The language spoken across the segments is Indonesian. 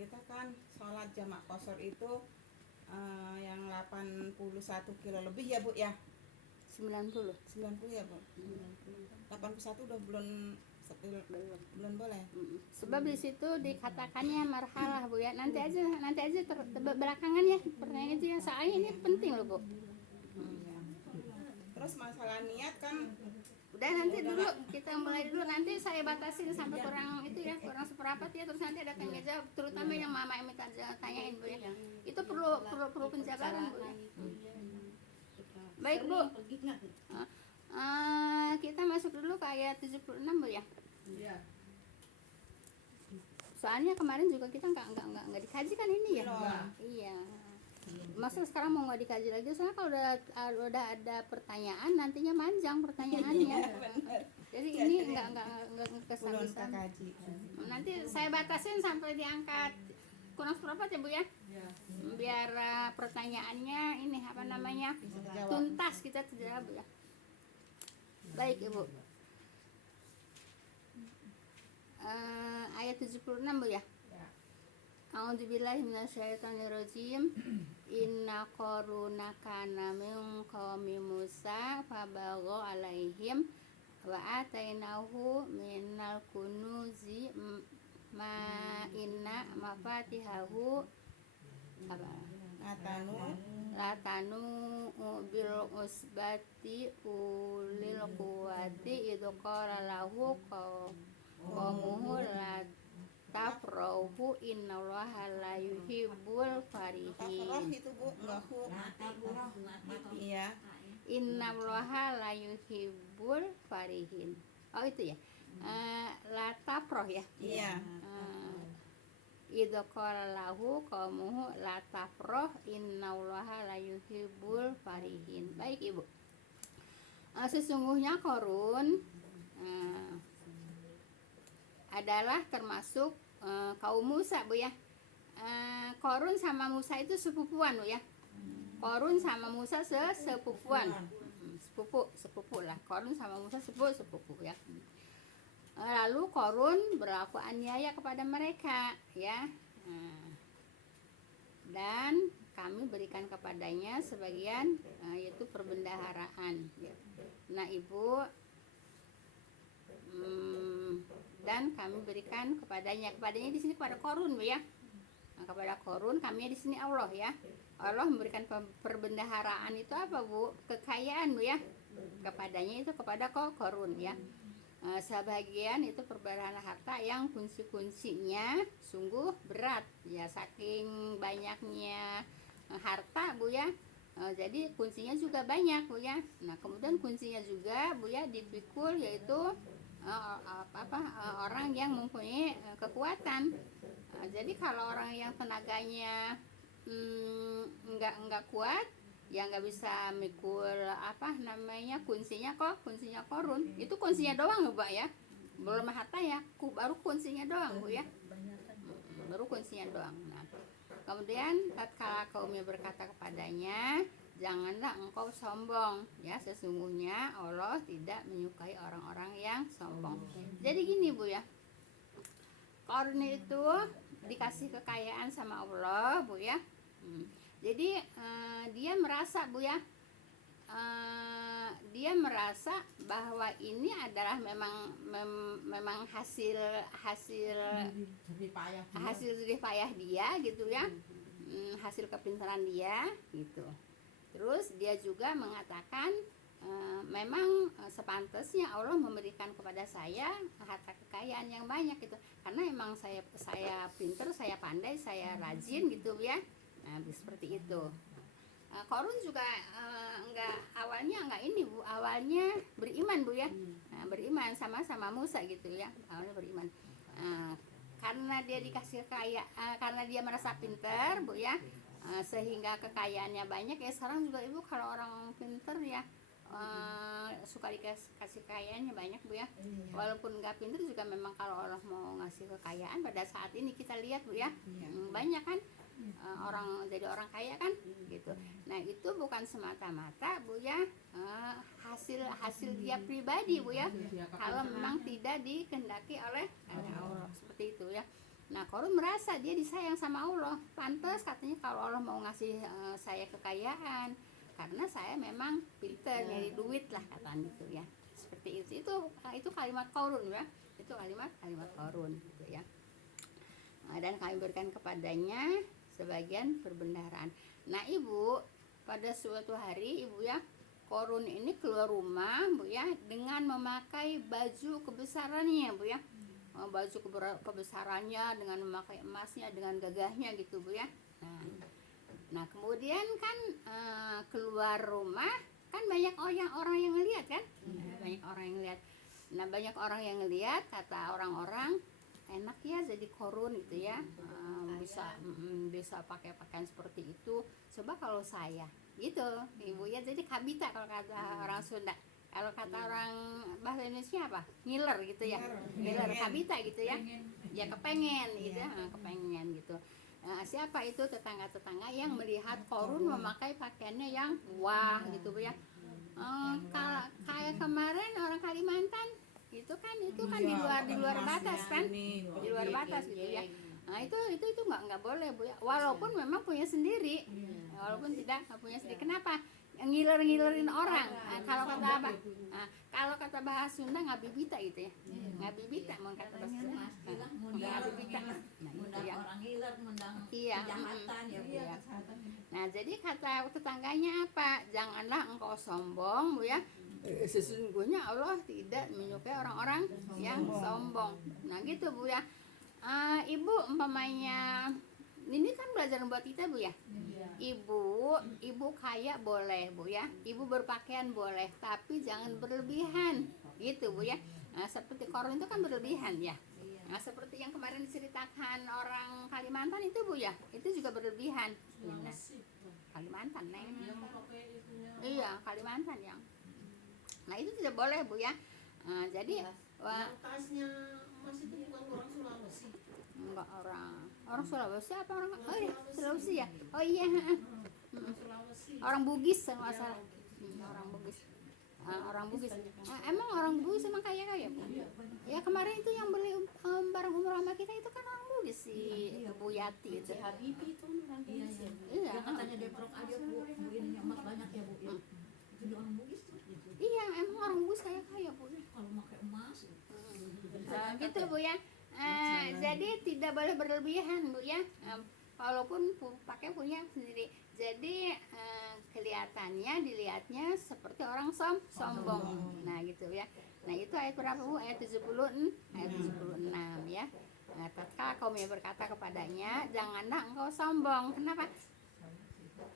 kita kan sholat jamak qashar itu yang 81 kilo lebih ya Bu ya. 90 ya Bu. 81 udah belum boleh. Sebab di situ dikatakannya marhalah Bu ya. Nanti aja belakangan ya pertanyaan itu yang soalnya ini penting loh Bu. Ya. Terus masalah niat kan Udah nanti dulu kita mulai dulu, nanti saya batasin sampai kurang itu ya, kurang seperempat ya, terus nanti ada tanya jawab, terutama yang mama yang minta tanyain Bu ya. Itu perlu penjabaran Bu ya. Baik Bu. Kita masuk dulu ke ayat 76 Bu ya. Soalnya kemarin juga kita nggak dikaji kan ini ya. Iya. Masa sekarang mau nggak dikaji lagi, soalnya kalau udah ada pertanyaan nantinya manjang pertanyaannya. Jadi ini nggak kesan. Nanti saya batasin sampai diangkat kurang seperempat ya Bu ya. Biar pertanyaannya ini apa namanya tuntas kita terjawab Bu ya. Baik Ibu. Ayat 76 Bu ya. A'udzubillahi minasyaitonirrajim. Inna qaruna kana min qaumi Musa fabagha alaihim wa atainahu minal kunuzi ma inna mafatihahu latanu bil usbati ulil quwati idh qala lahu qaumuhu la tafrahu innallaha la yuhibbul farihin. Itu Bu, iya. Innallaha la yuhibbul farihin. Oh itu ya. La tafrah ya. Iya. Idza qala lahu qaumuhu la tafrah innallaha la yuhibbul farihin. Baik Ibu. Sesungguhnya Qarun adalah termasuk kaum Musa Bu ya. Qarun sama Musa itu sepupuan Bu ya. Qarun sama Musa sepupuan. Sepupu lah. Qarun sama Musa sepupu ya. Lalu Qarun berlaku aniaya kepada mereka ya. Dan kami berikan kepadanya sebagian yaitu perbendaharaan. Nah Ibu, dan kami berikan kepadanya di sini kepada Qarun Bu ya. Nah, kepada Qarun kami di sini Allah ya. Allah memberikan perbendaharaan itu apa Bu? Kekayaan Bu ya. Kepadanya itu kepada Qarun ya. Sebagian itu perbendaharaan harta yang kunci-kuncinya sungguh berat ya, saking banyaknya harta Bu ya. Jadi kuncinya juga banyak Bu ya. Nah, kemudian kuncinya juga Bu ya dipikul, yaitu orang yang mempunyai kekuatan. Jadi kalau orang yang tenaganya enggak kuat ya nggak bisa mikul kuncinya Qarun. Itu kuncinya doang Bu ya, belum harta ya, baru kuncinya doang Bu ya, baru kuncinya doang. Nah, kemudian tatkala kaumnya berkata kepadanya, janganlah engkau sombong ya, sesungguhnya Allah tidak menyukai orang-orang yang sombong. Jadi gini Bu ya, Qarun itu dikasih kekayaan sama Allah Bu ya. Jadi dia merasa Bu ya, dia merasa bahwa ini adalah memang hasil jerih payah dia gitu ya, hasil kepintaran dia gitu. Terus dia juga mengatakan memang sepantasnya Allah memberikan kepada saya harta kekayaan yang banyak gitu, karena emang saya pintar, saya pandai, saya rajin gitu ya. Nah seperti itu. Qarun juga awalnya ini Bu, awalnya beriman Bu ya. Beriman sama Musa gitu ya, awalnya beriman. Karena dia dikasih karena dia merasa pintar Bu ya, sehingga kekayaannya banyak ya. Sekarang juga Ibu kalau orang pintar ya suka dikasih kekayaannya banyak Bu ya. Walaupun nggak pintar juga memang kalau Allah mau ngasih kekayaan pada saat ini kita lihat Bu ya, banyak kan orang jadi orang kaya kan gitu. Nah itu bukan semata-mata Bu ya hasil dia pribadi Bu ya, kalau memang tidak dikehendaki oleh Allah, seperti itu ya. Nah, Korun merasa dia disayang sama Allah. Pantas katanya kalau Allah mau ngasih saya kekayaan, karena saya memang pinter nyari duit lah katanya gitu ya. Seperti itu. Itu kalimat Korun ya. Itu kalimat Korun gitu ya. Dan kami berikan kepadanya sebagian perbendaharaan. Nah, Ibu, pada suatu hari Ibu ya, Korun ini keluar rumah Bu ya, dengan memakai baju kebesarannya Bu ya. Baju kebesarannya dengan memakai emasnya, dengan gagahnya gitu Bu ya. Nah kemudian kan keluar rumah kan banyak orang yang ngelihat kan, banyak orang yang ngelihat. Nah banyak orang yang ngelihat, kata orang-orang, enak ya jadi Korun gitu ya, bisa pakai pakaian seperti itu. Coba kalau saya gitu Ibu ya, jadi kabita kalau kata orang Sunda. Kalau kata orang bahasa Indonesia apa? Ngiler gitu ya. Ngiler, kabita gitu ya. Ya kepengen gitu ya, kepengen gitu. Nah, siapa itu tetangga-tetangga yang melihat Korun memakai pakaiannya yang wah gitu Bu ya. Kayak kemarin orang Kalimantan itu kan di luar batas kan? Di luar batas gitu ya. Nah, itu nggak boleh Bu ya. Walaupun memang punya sendiri. Walaupun tidak punya sendiri. Kenapa? Ngiler-ngilerin orang. Kalau kata apa? Kalau kata bahasa Sunda ngabibita gitu ya. Ngabibita mau kata bahasa Sunda. Ngabibita. Nah, itu ya. Orang ngiler, mendang Iya. kejahatan ya Bu ya. Nah, jadi kata tetangganya apa? Janganlah engkau sombong Bu ya. Sesungguhnya Allah tidak menyukai orang-orang yang sombong. Nah, gitu Bu ya. Ibu umpamanya ini kan belajar buat kita Bu ya. Ibu kaya boleh Bu ya, ibu berpakaian boleh, tapi jangan berlebihan gitu Bu ya. Nah, seperti Korun itu kan berlebihan ya. Nah, seperti yang kemarin diceritakan orang Kalimantan itu Bu ya, itu juga berlebihan. Nah, Kalimantan Neng. Iya, Kalimantan yang. Nah, itu tidak boleh Bu ya. Jadi tasnya Mas itu bukan orang Sulawesi. enggak orang Sulawesi apa orang iya Sulawesi ya, oh iya orang Bugis sama salah orang Bugis emang orang Bugis emang kaya Bu ya. Kemarin itu yang beli barang umroh sama kita itu kan orang Bugis si Bu Yati itu. Habibi itu orang Bugis ya. Iya, Yang katanya Deprok aja Bu ininya emas banyak ya Bu ya. Itu orang Bugis tuh. Iya emang orang Bugis kaya Bu ya. Kalau pakai emas Gitu Bu ya. Jadi tidak boleh berlebihan Bu ya. Walaupun pakai punya sendiri. Jadi kelihatannya dilihatnya seperti orang sombong. Nah gitu ya. Nah itu ayat berapa Bu? Ayat 76 ya. Nah, tatkala kaum yang berkata kepadanya, janganlah engkau sombong. Kenapa?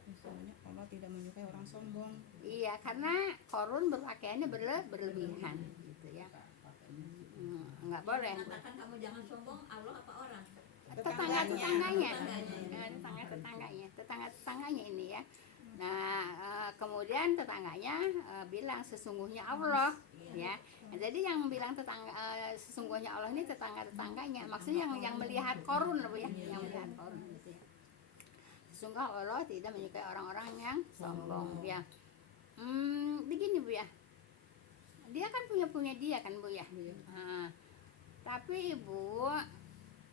Misalnya Allah tidak menyukai orang sombong. Iya, karena Korun berpakaiannya berlebihan gitu ya. Nggak boleh. mengatakan kamu jangan sombong, Allah apa orang? Tetangganya ini ya. Nah kemudian tetangganya bilang sesungguhnya Allah ya. Nah, jadi yang bilang sesungguhnya Allah ini tetangganya, maksudnya yang melihat Korun Bu ya, yang melihat Korun gitu ya. Sesungguhnya Allah tidak menyukai orang-orang yang sombong ya. Begini Bu ya, dia kan punya dia kan Bu ya. Tapi Ibu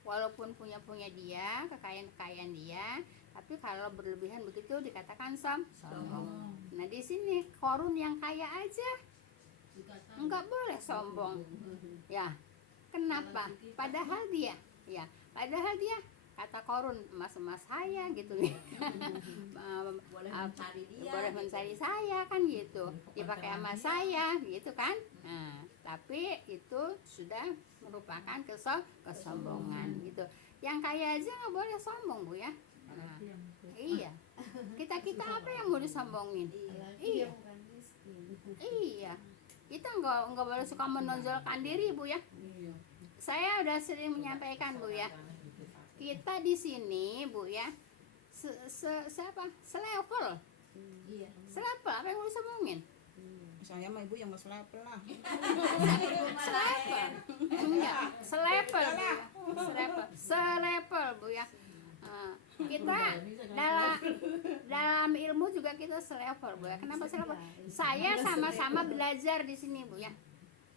walaupun punya dia, kekayaan dia, tapi kalau berlebihan begitu dikatakan sombong. Nah di sini Korun yang kaya aja enggak boleh sombong ya. Kenapa? Padahal dia kata Korun emas saya gitu nih. Boleh mencari dia. Boleh mencari saya kan gitu, dipakai sama saya gitu kan. Nah tapi itu sudah merupakan kesombongan gitu. Yang kaya aja nggak boleh sombong Bu ya. Nah, iya, kita apa yang mau disombongin? Iya, kita nggak boleh suka menonjolkan diri Bu ya. Saya udah sering menyampaikan Bu ya, kita di sini Bu ya, selevel apa yang mau disombongin? Saya mah ibu yang nggak selepel lah. Selevel Bu ya. Kita dalam ilmu juga kita selevel Bu ya. Kenapa selevel? Saya sama-sama belajar di sini Bu ya.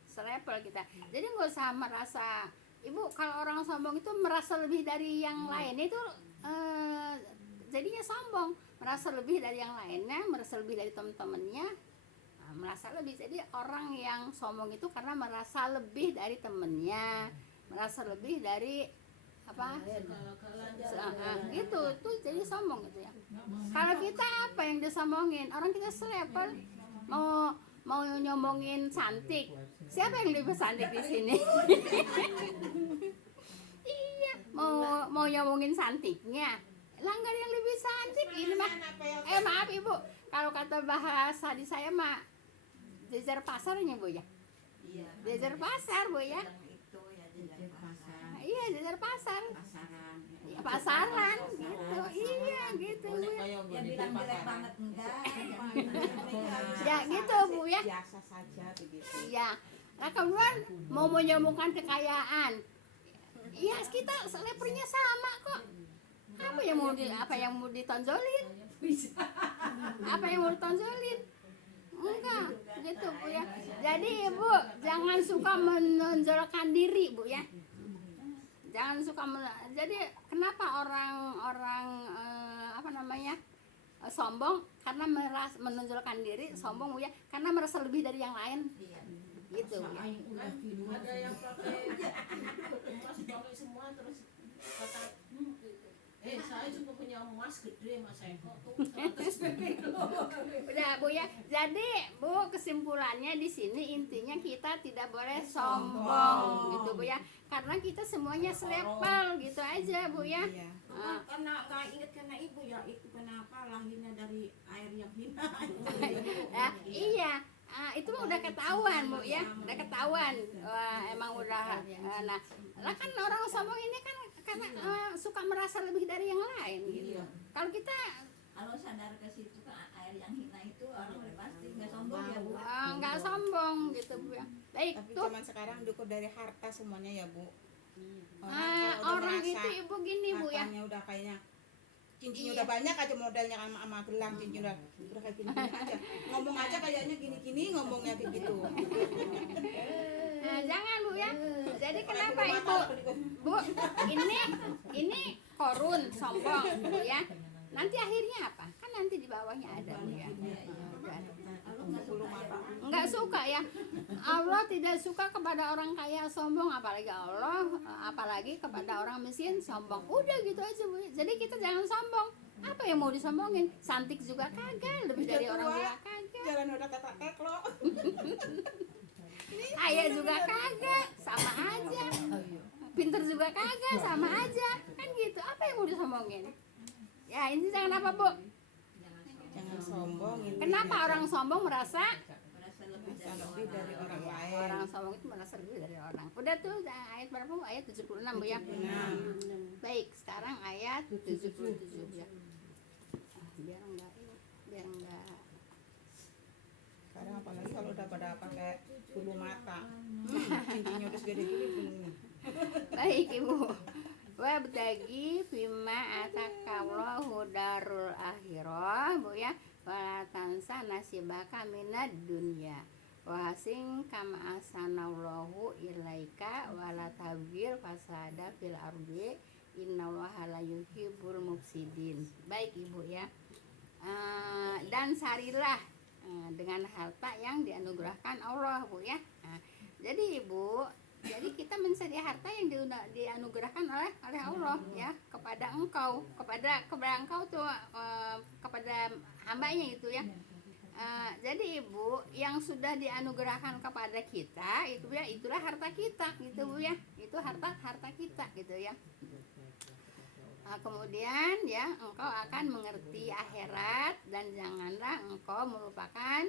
Selevel kita. Jadi nggak usah merasa Ibu, kalau orang sombong itu merasa lebih dari yang lain itu jadinya sombong, merasa lebih dari yang lainnya, merasa lebih dari teman-temannya. Merasa lebih, jadi orang yang sombong itu karena merasa lebih dari temennya, merasa lebih dari apa gitu, itu jadi sombong gitu ya. Kalau kita apa yang disombongin, orang kita selevel, mau nyombongin cantik, siapa yang lebih cantik di sini? Iya, mau nyombongin cantiknya, lah nggak ada yang lebih cantik ini mah. Maaf ibu, kalau kata bahasa di saya mah jejer pasarnya bu ya. Iya. Jejer pasar bu ya. Itu ya jajan pasar. Iya jejer pasar. Pasaran. Ya, pasaran gitu. Iya gitu bu ya. Ya bilang jelek banget enggak. Ya gitu bu ya. Biasa saja begitu. Iya. Nah kemudian mau menyombongkan kekayaan. Iya kita levelnya sama kok. Apa yang mau ditonjolin? Apa yang mau ditonjolin? Enggak, gitu bu ya. Jadi ibu jangan suka menonjolkan diri bu ya. Jangan suka jadi kenapa orang sombong karena menonjolkan diri, sombong bu ya, karena merasa lebih dari yang lain. Gitu bu ya. Ada yang pakai emas pakai semua terus kata saya juga punya emas gede Mas Eko tuh 100 kilo. Udah bu ya. Jadi bu kesimpulannya di sini intinya kita tidak boleh sombong gitu bu ya. Karena kita semuanya selevel gitu aja bu ya. Iya. Karena nggak inget karena ibu ya itu kenapa lahirnya dari air yang hina. Ya, iya. Itu mah udah ketahuan bu ya, udah ketahuan. Wah, emang udah. Nah, lah kan orang sombong ini kan karena suka merasa lebih dari yang lain gitu. Kalau kita Kalau sadar ke situ ke air yang hina itu orang udah pasti nggak sombong ya bu. nggak sombong gitu bu ya. Baik Tapi tuh. zaman sekarang diukur dari harta semuanya ya bu. Orang itu ibu gini bu ya. Hartanya udah kayaknya cincinnya Iya. udah banyak aja modalnya kan sama gelang cincin udah kayak gini aja. Ngomong aja kayaknya gini-gini ngomongnya kayak gitu. Jangan bu ya. Jadi kenapa ibu? Bu, ini korun sombong bu ya. Nanti akhirnya apa? Kan nanti di bawahnya ada bu ya. Enggak suka ya. Allah tidak suka kepada orang kaya sombong, apalagi Allah, apalagi kepada orang miskin sombong. Udah gitu aja bu. Jadi kita jangan sombong. Apa yang mau disombongin? Cantik juga kagak, lebih dari orang juga kagak. Jalan udah kata teklo. Kaya juga kagak, sama aja. Pinter juga kagak, sama aja. Kan gitu. Apa yang mau disombongin? Ya ini jangan apa bu? Jangan sombong. intinya. Kenapa orang sombong merasa Merasa lebih dari orang lain. orang sombong itu merasa lebih dari orang. Udah tuh ayat berapa bu? Ayat 76 bu ya. 76. Baik, sekarang ayat 77 ya. Biar enggak Sekarang apalagi kalau udah pada pakai bulu mata. Cincinnya udah segede gini bulunya. baik ibu. Wabtagi fima atakallahu darul akhirah bu ya. Wala tansa nasibaka minad dunya. Wahasing kama asanallahu ilaika wala tabgir fasada fil ardi innallaha la yuhibbul mufsidin. Baik ibu ya. Dan sarilah dengan harta yang dianugerahkan Allah bu ya. Jadi ibu, jadi kita mencari harta yang dianugerahkan oleh Allah ya kepada engkau, kepada engkau tuh kepada hambanya itu ya. Jadi ibu yang sudah dianugerahkan kepada kita itu ya, itulah harta kita gitu bu ya, itu harta kita gitu ya. Kemudian ya engkau akan mengerti akhirat dan janganlah engkau melupakan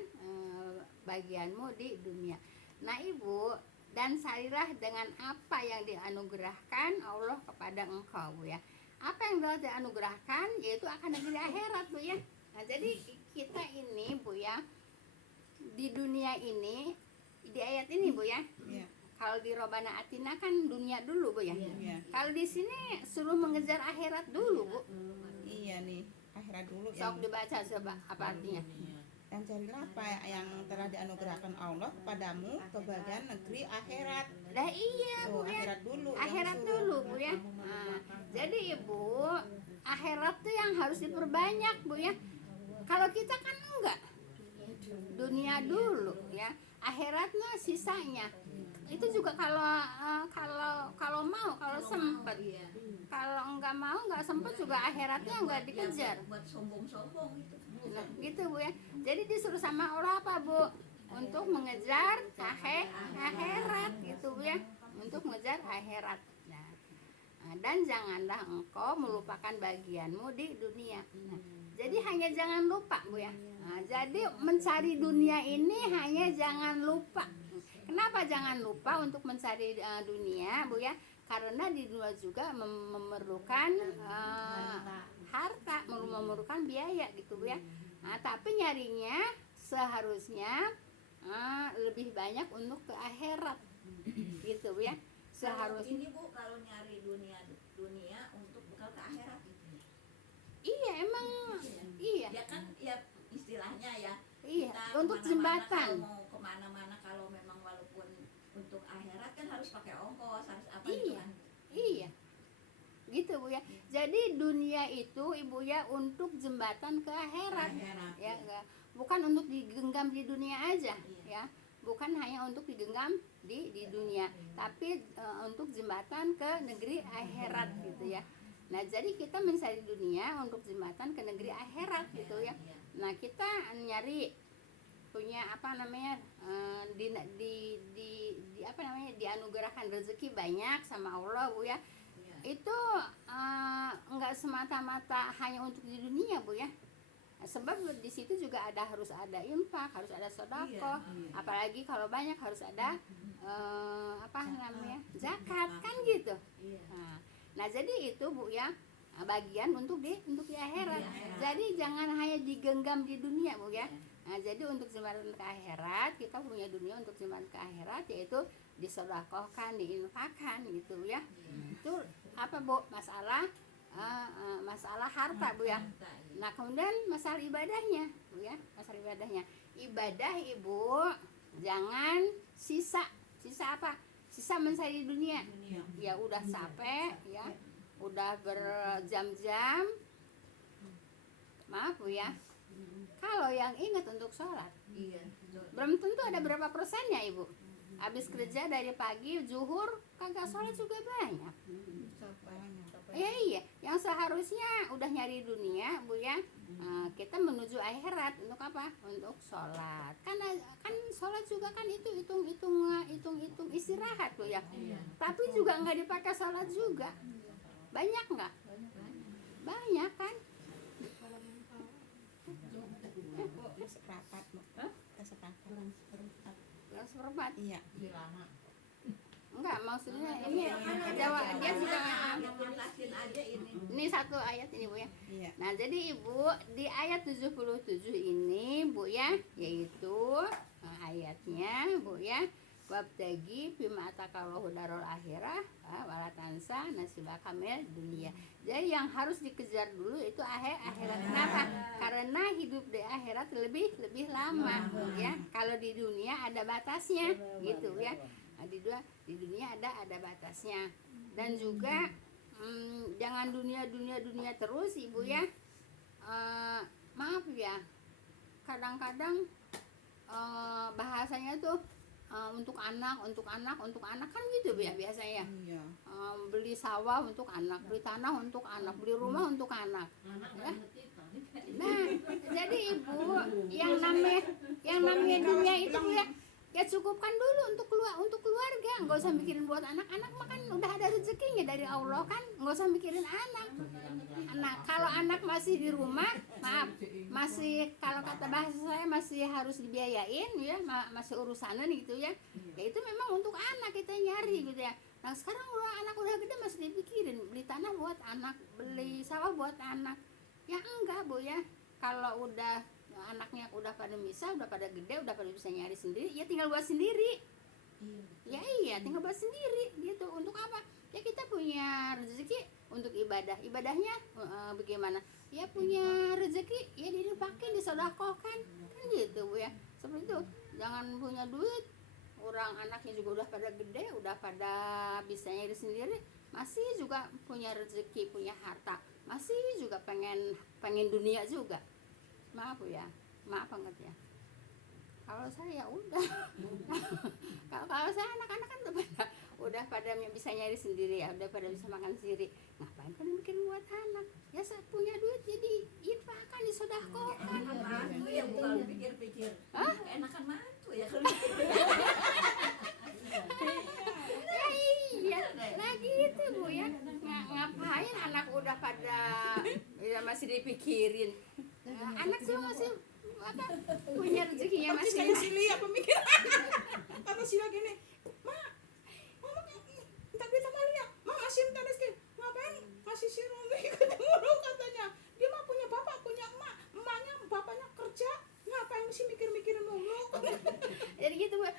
bagianmu di dunia. Nah ibu, dan sarilah dengan apa yang dianugerahkan Allah kepada engkau bu ya. Apa yang telah dianugerahkan yaitu akan negeri akhirat bu ya. Nah jadi kita ini bu ya, di dunia ini, di ayat ini bu ya, Iya. kalau di Robana Atina kan dunia dulu bu ya. Iya. Kalau di sini suruh mengejar akhirat dulu bu. Iya nih, akhirat dulu ya. Sok dibaca coba apa artinya? dan carilah apa yang telah dianugerahkan Allah kepadamu ke bagian negeri akhirat. Lah iya Tuh, Bu ya. akhirat dulu yang Akhirat disuruh. dulu Bu ya. Nah, jadi Ibu, akhirat tuh yang harus diperbanyak Bu ya. Kalau kita kan enggak, dunia dulu ya, akhiratnya sisanya. Itu juga kalau mau, kalau sempet. Iya. Kalau enggak mau, enggak sempet juga akhiratnya enggak dikejar. Buat sombong-sombong itu. Nah, gitu Bu ya. Jadi disuruh sama Allah apa Bu? Untuk mengejar akhirat gitu Bu ya. Untuk mengejar akhirat. Nah, dan janganlah engkau melupakan bagianmu di dunia. Nah, jadi hanya jangan lupa Bu ya. Nah, jadi mencari dunia ini hanya jangan lupa. Kenapa jangan lupa untuk mencari dunia Bu ya? Karena di dunia juga memerlukan harta, memerlukan biaya gitu Bu ya. Nah, tapi nyarinya seharusnya lebih banyak untuk ke akhirat gitu Bu ya. Seharusnya Ini Bu, kalau nyari dunia untuk bekal ke akhirat gitu ya. iya emang iya Ya kan ya istilahnya ya. iya Kita untuk kemana-mana, jembatan. kalau mau kemana-mana kalau memang walaupun untuk akhirat kan harus pakai ongkos, harus apa Iya. itu kan. Iya, gitu Bu ya. Jadi dunia itu Ibu ya untuk jembatan ke akhirat, Akhirat, ya, iya. enggak. Bukan untuk digenggam di dunia aja, Iya. ya. Bukan hanya untuk digenggam di dunia, tapi untuk jembatan ke negeri akhirat gitu ya. Nah, jadi kita mencari dunia untuk jembatan ke negeri akhirat gitu ya. Iya. Nah, kita nyari punya apa namanya apa namanya dianugerahkan rezeki banyak sama Allah Bu ya. Iya. Itu enggak semata-mata hanya untuk di dunia Bu ya. Sebab di situ juga harus ada infak, harus ada sedekah, Iya. apalagi kalau banyak harus ada apa namanya zakat kan gitu. Iya. Nah jadi itu Bu ya bagian untuk di akhirat. Di akhirat. Jadi jangan hanya digenggam di dunia Bu ya. Nah, jadi untuk jembatan ke akhirat kita punya dunia untuk jembatan ke akhirat yaitu disedekahkan, diinfakkan gitu ya. Itu apa Bu? Masalah harta Bu ya. Harta, iya. Nah kemudian masalah ibadahnya Bu ya, masalah ibadahnya. Ibadah Ibu jangan sisa apa? Sisa mencari dunia. Dunia. Ya udah capek ya, udah berjam-jam. Maaf Bu ya. Kalau yang ingat untuk sholat, Iya, betul. belum tentu ada berapa persennya Ibu. Habis kerja dari pagi, zuhur, kagak sholat juga banyak. Ya iya, yang seharusnya udah nyari dunia Bu ya, kita menuju akhirat untuk apa? Untuk sholat. Kan sholat juga kan itu hitung istirahat Bu ya. Iya. Tapi juga nggak dipakai sholat juga. Banyak nggak? Banyak kan? Bu, seperempat Bu. Seperempat. Yang seperempat. Iya. Enggak, maksudnya ini Jawa dia juga Jelasin aja ini. satu ayat ini Bu ya. Iya. Nah, jadi Ibu di ayat 77 ini Bu ya, yaitu ayatnya Bu ya, wabtagi bima atakallahu darul akhirah wala tansa nasibaka minad dunia. Jadi yang harus dikejar dulu itu akhirat. Kenapa? Karena hidup di akhirat lebih lama ya. Kalau di dunia ada batasnya gitu ya. Nah, di dunia ada batasnya. Dan juga jangan dunia terus Ibu ya. Maaf ya. Kadang-kadang bahasanya tuh untuk anak kan gitu ya biasanya. Iya. Beli sawah untuk anak, beli tanah untuk anak, beli rumah untuk anak. Ya. Nah, jadi Ibu yang namanya dunia itu ya cukupkan dulu untuk keluarga, nggak usah mikirin buat anak-anak mah kan udah ada rezekinya dari Allah kan, nggak usah mikirin anak. Kalau anak masih di rumah, maaf, masih kalau kata bahasa saya masih harus dibiayain ya, masih urusanan gitu ya. Ya itu memang untuk anak kita nyari gitu ya. Nah sekarang anak udah gede masih dipikirin beli tanah buat anak, beli sawah buat anak. Ya enggak Bu ya, kalau udah anaknya udah pada bisa, udah pada gede, udah pada bisa nyari sendiri, ya tinggal buat sendiri. Ya iya, tinggal buat sendiri gitu. Untuk apa? Ya kita punya rezeki untuk ibadahnya bagaimana? ya punya rezeki ya dipakai disedekahkan kan gitu Bu ya. Seperti itu. Jangan punya duit, orang anaknya juga udah pada gede, udah pada bisa nyari sendiri, masih juga punya rezeki, punya harta, masih juga pengen dunia juga. Maaf Bu ya, maaf banget ya. Kalau saya ya udah. kalau saya anak-anak kan udah pada bisa nyari sendiri ya, udah pada bisa makan sendiri. Ngapain pada mikir buat anak? Ya saya punya duit jadi infakkan, disedekahkan. Enakan mantu ya Bu kalau pikir-pikir. Enakan mantu ya kalau Ya iya, nah gitu Bu ya. Ngapain anak udah pada ya masih dipikirin. Anak juga masih apa punya rezekinya Percis masih. kayak si Lia pemikiran. Kata si Lia gini, mama minta duit sama Lia, masih minta rezeki, ngapain ngasih si Romi ketemu lu katanya, dia mah punya bapak punya emak, emaknya bapaknya kerja, ngapain mesti mikir-mikirin mulu. Jadi gitu Bu.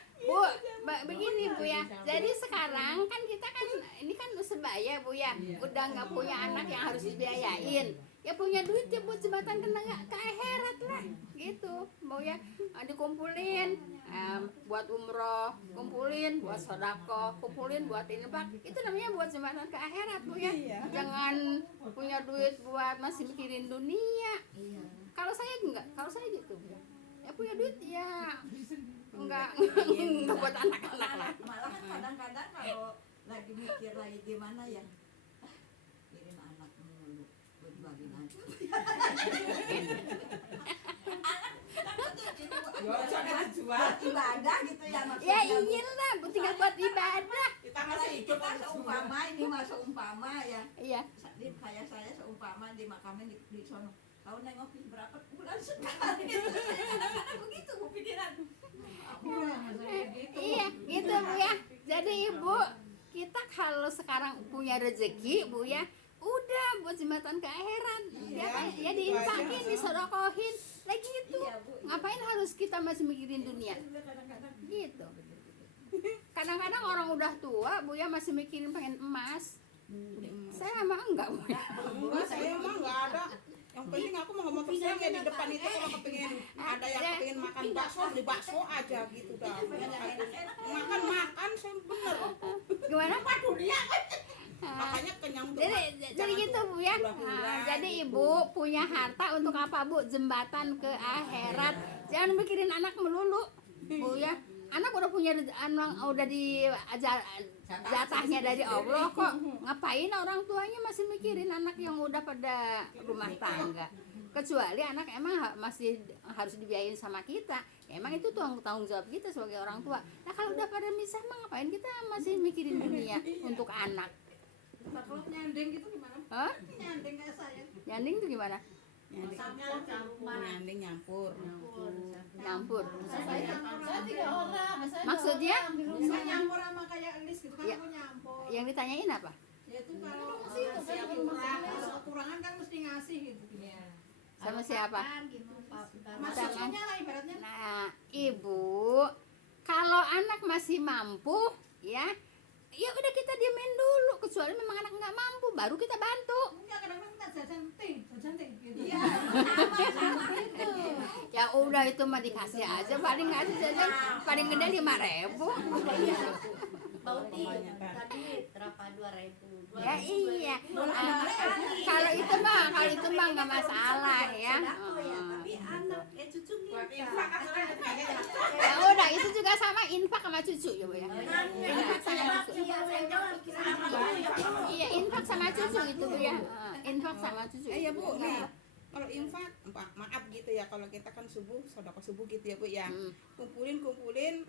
Begini Bu ya. Jadi sekarang kan kita kan ini kan sebaya Bu ya. Udah nggak punya anak yang harus dibiayain. Ya punya duit ya buat jembatan ke akhirat lah. Gitu Bu ya. Dikumpulin buat umroh, kumpulin buat sedekah, kumpulin buat infak. Itu namanya buat jembatan ke akhirat Bu ya. Jangan punya duit buat masih mikirin dunia. Kalau saya enggak, kalau saya gitu Bu ya. Ya punya duit ya enggak buat anak-anak lah. malah kan kadang-kadang kalau lagi mikir lagi gimana ya, kirim anak mulu berbagi aja. Jangan jual. Ibadah gitu ya maksudnya. Ya iyalah, tinggal buat ibadah. Kita masih ikut Kita seumpama ini mah seumpama ya. Iya. Kayak saya seumpama di makamin di sono. Tahu nengok berapa bulan sekali. Begitu Bu pikiran. Iya, gitu Bu ya. Jadi Ibu, kita kalau sekarang punya rezeki Bu ya, udah buat jembatan ke akhirat. Ya diinfakin, disedekahin. Lagi itu. Iya, Bu. Ngapain harus kita masih mikirin dunia? Gitu. Kadang-kadang orang udah tua Bu ya masih mikirin pengen emas. Saya mah enggak Bu ya. Enggak, saya mah enggak ada. Yang penting aku mau ngomong terus terang ya di depan itu kalau kepingin ada yang kepingin makan bakso, di bakso aja gitu dah. Makan saya bener. Gimana? Dunia makanya kenyang tuh. Jadi gitu Bu ya. Nah, jadi Ibu punya harta untuk apa Bu? Jembatan ke akhirat. Jangan mikirin anak melulu Bu ya. Anak udah punya anak udah di jatahnya dari Allah kok. Ngapain orang tuanya masih mikirin anak yang udah pada rumah tangga? Kecuali anak emang masih harus dibiayain sama kita. Ya, emang itu tanggung jawab kita sebagai orang tua. Nah kalau udah pada misah mah ngapain kita masih mikirin dunia untuk anak? Kalau nyanding gitu gimana? Hah? Nyanding kayak saya. Nyanding tuh gimana? Nyanding nyampur. Nyampur. Saya 3 orang. Maksudnya? Bisa nyampur sama kayak Elis gitu kan Ya. aku nyampur. Yang ditanyain apa? Ya itu kalau siap kurang, kekurangan kan mesti ngasih gitu. Sama siapa? Maksudnya lah ibaratnya. Nah, Ibu, kalau anak masih mampu, ya udah kita diemin dulu. Kecuali memang anak nggak mampu, baru kita bantu. Enggak kadang-kadang kita jajan ting gitu. Iya, sama itu. Ya udah itu mah dikasih aja, paling ngasih jajan paling gede 5.000. Bauti tadi berapa 2.000? Ya iya. Kalau itu mah nggak masalah ya. Tapi anak cucu minta. Ya udah itu juga sama infak sama cucu ya Bu ya. Infak sama cucu. Iya infak sama cucu itu Bu ya. Infak sama cucu. Ya Bu, nih kalau infak maaf gitu ya, kalau kita kan subuh sedekah subuh gitu ya Bu ya, kumpulin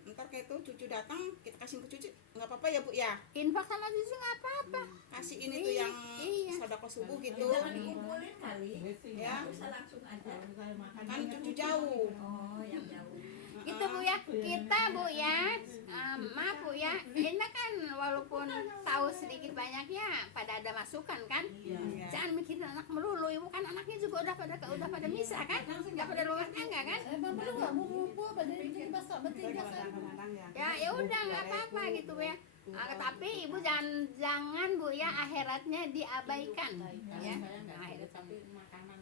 ntar kayak itu cucu datang kita kasih ke cucu nggak apa-apa ya Bu ya, Infak sama cucu nggak apa-apa. kasih ini tuh yang Iya. sedekah subuh gitu Jangan dikumpulin kali. ya, Bisa langsung aja. kan cucu jauh. Oh, yang jauh. Itu Bu ya, kita Bu ya, maaf Bu ya, ini kan walaupun tahu sedikit banyaknya pada ada masukan kan, jangan mikirin anak melulu, Ibu kan anaknya juga udah pada misah kan, udah pada rumah tangga kan, Perlu enggak bumbu pada ini pas bertiga kan. ya udah nggak apa-apa gitu Bu ya. Tapi Ibu jangan Bu ya akhiratnya diabaikan ya. Akhirat.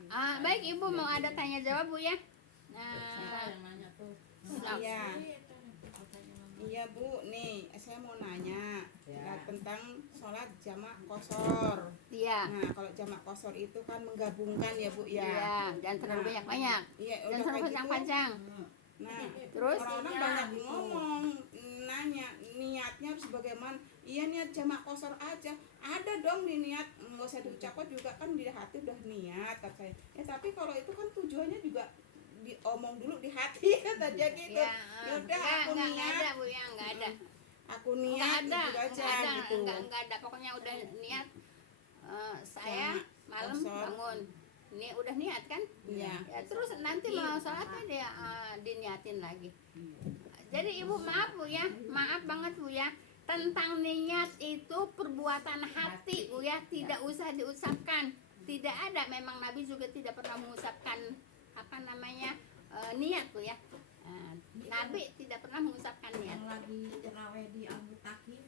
Baik Ibu, mau ada tanya jawab Bu ya. Siapa yang nanya tuh? Iya. Iya Bu, nih saya mau nanya nah, tentang sholat jamak qashar. Iya. Nah kalau jamak qashar itu kan menggabungkan ya Bu ya. Iya, jangan terlalu Nah, banyak-banyak. Iya Jangan udah terlalu kayak gitu. panjang-panjang. Nah Terus orang-orang banyak ngomong nanya niatnya harus bagaimana. Iya niat jamak qashar aja. Ada dong di niat, nggak usah diucapkan juga kan di hati udah niat kata saya. Tapi kalau itu kan tujuannya juga diomong dulu di hati kata dia gitu. ya, Yaudah aku enggak niat. ada Bu ya, enggak ada. Aku Enggak niat ada, gitu aja enggak ada, gitu. enggak ada. Pokoknya udah niat. Saya Jamak malam qashar. bangun. Ini udah niat kan? Iya. Ya terus nanti mau sholatnya dia diniatin lagi. Jadi Ibu maaf Bu ya, maaf banget Bu ya. Tentang niat itu perbuatan hati Bu ya, tidak usah diucapkan. Tidak ada, memang Nabi juga tidak pernah mengucapkan apa namanya niat Bu ya. Nabi tidak pernah mengucapkan niat. Yang lagi terawih di Abu